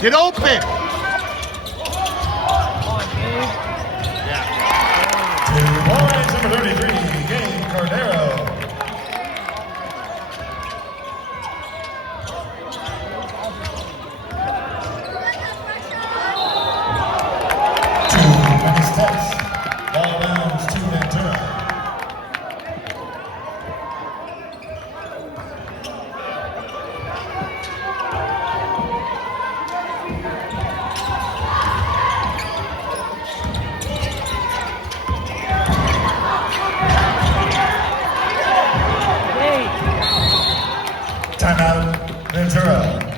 Get open. Yeah. 2 points, number 33, Gabe Cordero. Ball bounds to Ventura. Timeout, Ventura.